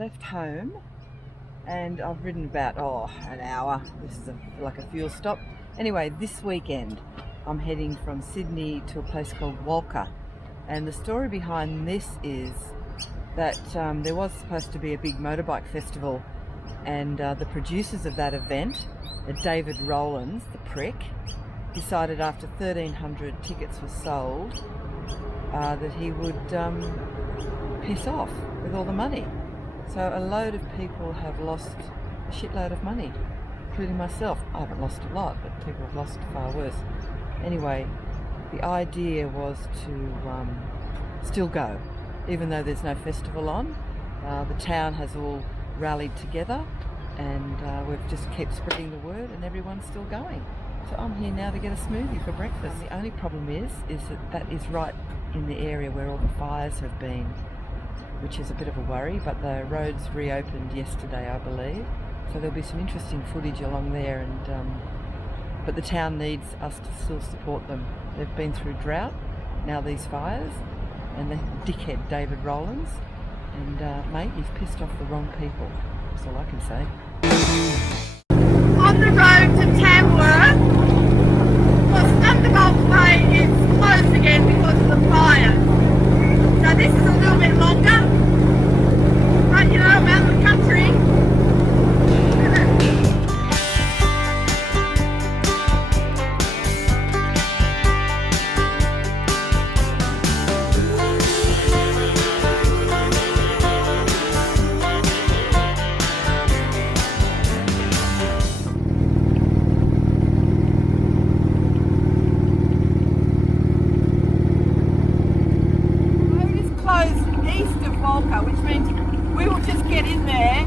left home and I've ridden about an hour. This is like a fuel stop. Anyway, this weekend I'm heading from Sydney to a place called Walcha, and the story behind this is that there was supposed to be a big motorbike festival, and the producers of that event, David Rowlands, the prick, decided after 1,300 tickets were sold that he would piss off with all the money. So a load of people have lost a shitload of money, including myself. I haven't lost a lot, but people have lost far worse. Anyway, the idea was to still go, even though there's no festival on. The town has all rallied together, and we've just kept spreading the word, and everyone's still going. So I'm here now to get a smoothie for breakfast. The only problem is that is right in the area where all the fires have been, which is a bit of a worry, but the roads reopened yesterday, I believe. So there'll be some interesting footage along there, and but the town needs us to still support them. They've been through drought, now these fires, and the dickhead David Rowlands, and mate, he's pissed off the wrong people. That's all I can say. On the road to Tamworth, well, Thunderbolt Way is closed again because of the fire. So this is a little bit longer, but you know, around the country. Which means we will just get in there,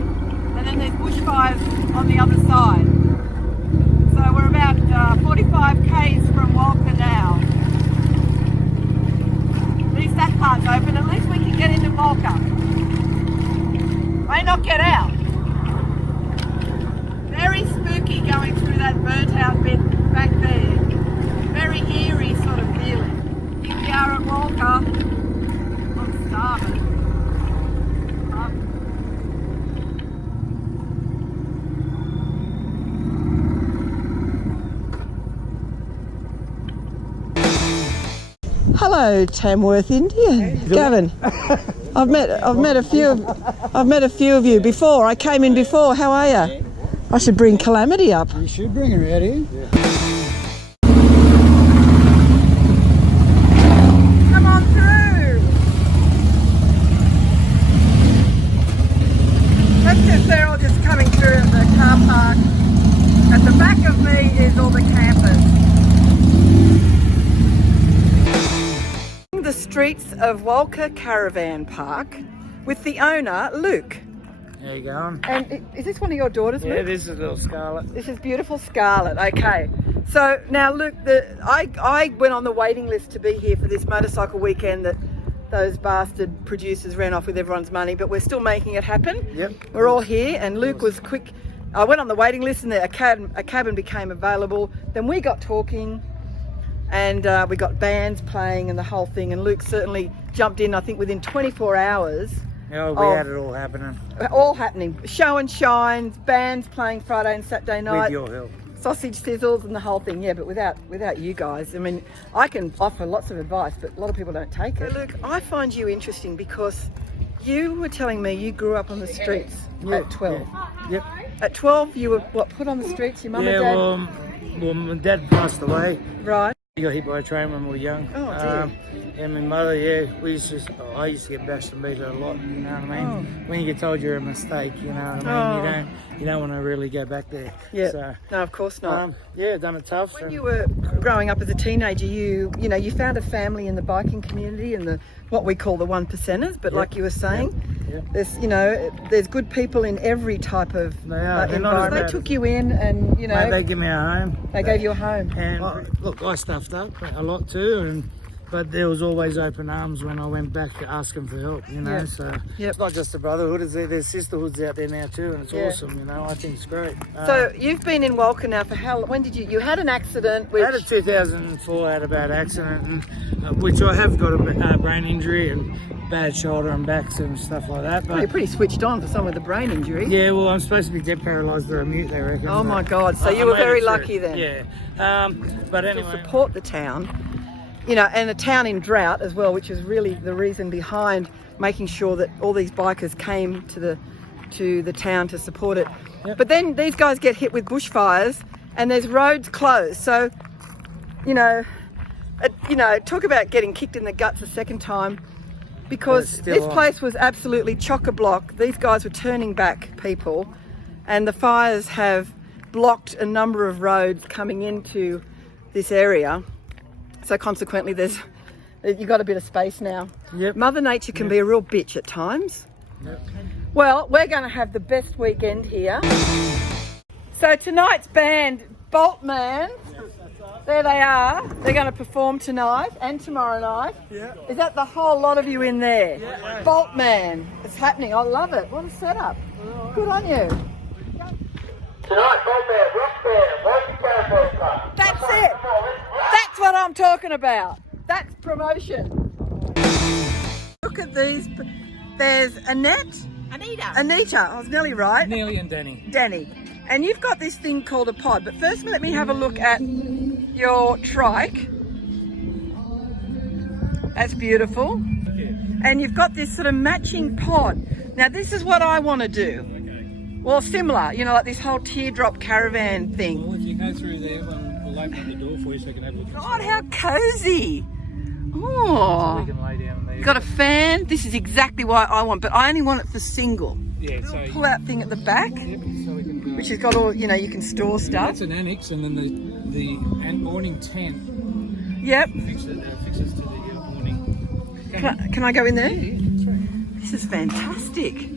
and then there's bushfires on the other side. So we're about 45 k's from Walcha now. At least that part's open. At least we can get into Walcha. May not get out. Very spooky going through that burnt out bit back there. Very eerie sort of feeling. Here we are at Walcha. I'm starving. Hello, Tamworth, India. Gavin. I've met a few of you before. I came in before. How are you? I should bring Calamity up. You should bring her out here. Come on through. They're all just coming through the car park. At the back of me is all the campers. The streets of Walcha Caravan Park with the owner, Luke. How you going? And is this one of your daughters, Luke? Yeah, this is little Scarlett. This is beautiful Scarlett. Okay. So now, Luke, I went on the waiting list to be here for this motorcycle weekend that those bastard producers ran off with everyone's money, but we're still making it happen. Yep. We're all here, and Luke was quick. I went on the waiting list, and a cabin became available. Then we got talking, and we got bands playing and the whole thing, and Luke certainly jumped in, I think, within 24 hours. Yeah, we had it all happening. All happening. Show and shines, bands playing Friday and Saturday night. With your help. Sausage sizzles and the whole thing, yeah, but without you guys. I mean, I can offer lots of advice, but a lot of people don't take it. So Luke, I find you interesting because you were telling me you grew up on the streets at 12. Yeah. Yep. At 12, you were, put on the streets, your mum and dad? Well, my dad passed away. Right. He got hit by a train when we were young. Oh, dear. And my mother, I used to get bashed and beat a lot, you know what I mean? Oh. When you get told you're a mistake, you know what I mean? You don't want to really go back there. Yeah, So, no, of course not. done it tough. When you were growing up as a teenager, you found a family in the biking community and what we call the 1%ers, but like you were saying, there's good people in every type of environment. They took you in and, Mate, they give me a home. They gave you a home. And look, I stuffed up a lot too, and but there was always open arms when I went back asking for help, you know. Yeah. So Yep. it's not just a brotherhood, there's sisterhoods out there now too, and it's awesome, you know. I think it's great. So you've been in Walcha now for how long? When did you had an accident? Which, I had a 2004 out of bad accident, and, which I have got a brain injury and bad shoulder and backs and stuff like that. oh, you're But pretty switched on for someone with a brain injury. yeah, well, I'm supposed to be dead paralysed or mute, they reckon. Oh my but God! So I you were made it very through. lucky then. Yeah. But To anyway. support the town, you know, and a town in drought as well, which is really the reason behind making sure that all these bikers came to the town to support it. Yep. But then these guys get hit with bushfires, and there's roads closed. So, you know, talk about getting kicked in the guts a second time, because still this on. place was absolutely chock-a-block. These guys were turning back people, and the fires have blocked a number of roads coming into this area. So consequently, you've got a bit of space now. Yep. Mother Nature can be a real bitch at times. Yep. Well, we're going to have the best weekend here. So tonight's band, Boltman, there they are. They're going to perform tonight and tomorrow night. Yeah. Is that the whole lot of you in there? Yeah. Boltman, it's happening. I love it. What a setup. Good on you. That's it. That's what I'm talking about. That's promotion. Look at these. There's Annette. Anita. I was nearly right. Nearly and Danny. Danny. And you've got this thing called a pod. But first let me have a look at your trike. That's beautiful. And you've got this sort of matching pod. Now this is what I want to do. Well, similar, you know, like this whole teardrop caravan thing. Well, if you go through there, we'll open up the door for you so you can have a look. God, how cozy. So Oh, we can lay down there. got a fan. This is exactly what I want, but I only want it for single. Yeah, so Pull out thing at the back, yep, so we can. which has got all, you know, you can store stuff. That's an annex, and then the awning tent Yep. fixes to the awning. Can I go in there? Yeah, that's right. This is fantastic.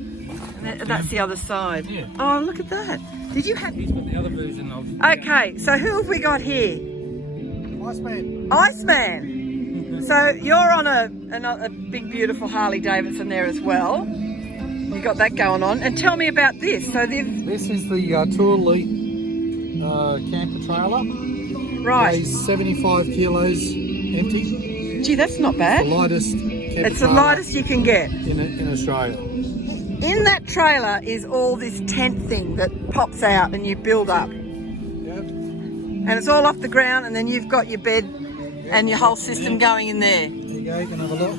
And that's the other side. Yeah. Oh, look at that. Did you have... He's got the other version of. Okay, so who have we got here? Iceman. Iceman. So you're on a big, beautiful Harley Davidson there as well. You got that going on. And tell me about this. So they've... This is the Tour Elite camper trailer. Right. Weighs 75 kilos empty. Gee, that's not The bad. lightest camper It's the trailer lightest you can get. in Australia. In that trailer is all this tent thing that pops out and you build up. Yep. And it's all off the ground, and then you've got your bed and your whole system going in there. There you go, you can have a look.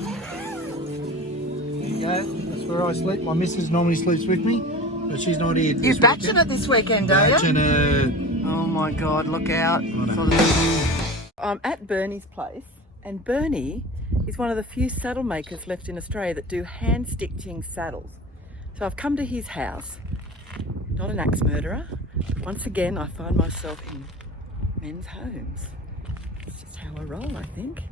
There you go, that's where I sleep. My missus normally sleeps with me, but she's not here You're this batching weekend. it this weekend, are you? Batching it. Oh my God, look out. I'm at Bernie's place, and Bernie is one of the few saddle makers left in Australia that do hand stitching saddles. So I've come to his house, not an axe murderer. Once again, I find myself in men's homes. It's just how I roll, I think.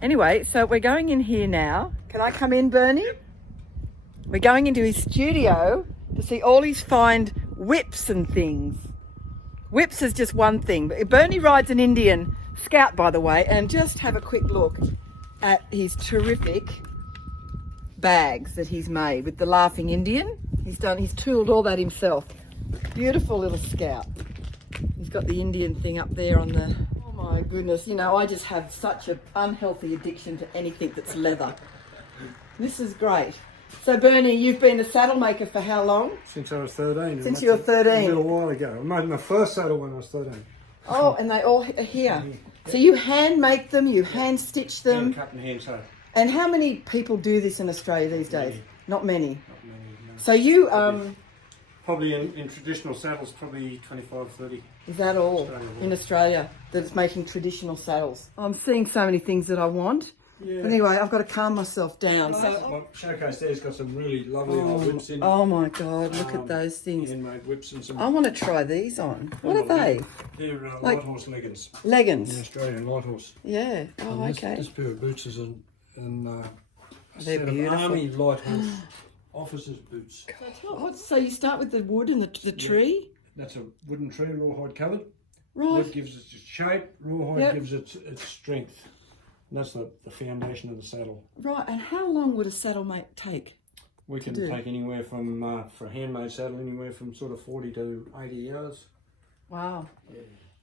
Anyway, so we're going in here now. Can I come in, Bernie? We're going into his studio to see all his fine whips and things. Whips is just one thing. Bernie rides an Indian Scout, by the way, and just have a quick look at his terrific bags that he's made with the Laughing Indian. He's tooled all that himself. Beautiful little Scout. He's got the Indian thing up there on the... Oh my goodness, you know, I just have such an unhealthy addiction to anything that's leather. This is great. So Bernie, you've been a saddle maker for how long? Since I was 13. Since you were 13. A little while ago. I made my first saddle when I was 13. Oh, and they all are here. So you hand make them, you hand stitch them. Hand cut and hand sew. And how many people do this in Australia these days? Not many. Not many, no. So you, Probably in traditional saddles, probably 25, 30. is that all in Australia that's making traditional saddles? I'm seeing so many things that I want. Yeah. But anyway, I've got to calm myself down. So, My showcase there's got some really lovely old whips in. oh my God, look at those things. Handmade whips and some. I want to try these on. What are they? They're Like- light horse leggings. Leggings. Australian light horse. Yeah. Oh, And okay. This pair of boots is a They're set beautiful. of army light horse officers' boots. So you start with the wood and the tree? That's a wooden tree, rawhide coloured. Right. Wood gives it its shape, rawhide Yep. gives it its strength. And that's the foundation of the saddle. Right, and how long would a saddle take? We can do. take anywhere from, for a handmade saddle, anywhere from sort of 40 to 80 yards. Wow.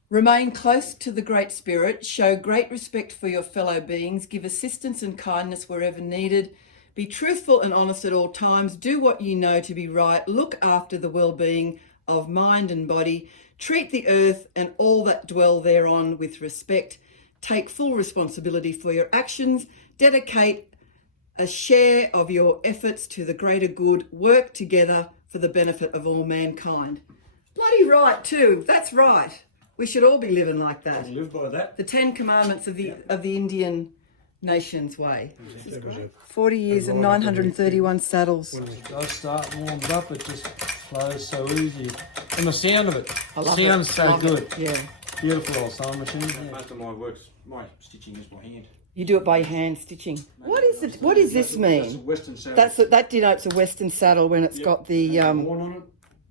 Remain close to the Great Spirit, show great respect for your fellow beings, give assistance and kindness wherever needed, be truthful and honest at all times, do what you know to be right, look after the well-being of mind and body, treat the earth and all that dwell thereon with respect, take full responsibility for your actions, dedicate a share of your efforts to the greater good, work together for the benefit of all mankind. Bloody right too, that's right. We should all be living like that. We live by that. The 10 Commandments of the Indian nation's way. There was a 40 years and 931 saddles. When it does start warmed up, it just flows so easy. And the sound of it sounds so Love good. it. Yeah. Beautiful old sewing machine. Most of my stitching is by hand. You do it by hand stitching. What is it? What does this That's a mean? Western saddle. That denotes a Western saddle when it's got the horn on it,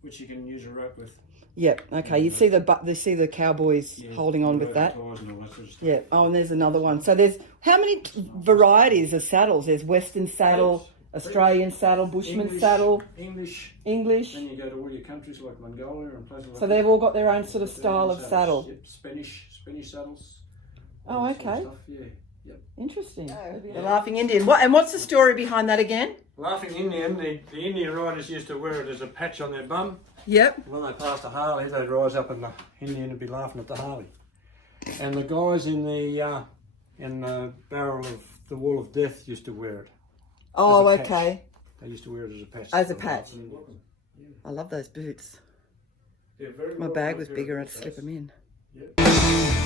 which you can use a rope with. Yep. Okay. You see the cowboys holding on with that. Ties and all that sort of stuff. Yeah. Oh, and there's another one. So there's how many varieties of saddles? There's Western saddle, Australian saddle, Bushman saddle, English. English. Then you go to all your countries like Mongolia and places like So that. they've all got their own sort of Their style own of saddles. saddle. Yep. Spanish saddles. Oh, all that sort of okay. stuff, yeah. Yep. Interesting. The Laughing Indian. And what's the story behind that again? Laughing Indian, the Indian riders used to wear it as a patch on their bum. Yep. When they passed a Harley, they'd rise up and the Indian would be laughing at the Harley. And the guys in the barrel of the Wall of Death used to wear it. Oh, As a patch. okay. They used to wear it as a patch. As a patch. I love those boots. They're very My well bag was prepared bigger, for I'd slip the them in. face. Yep.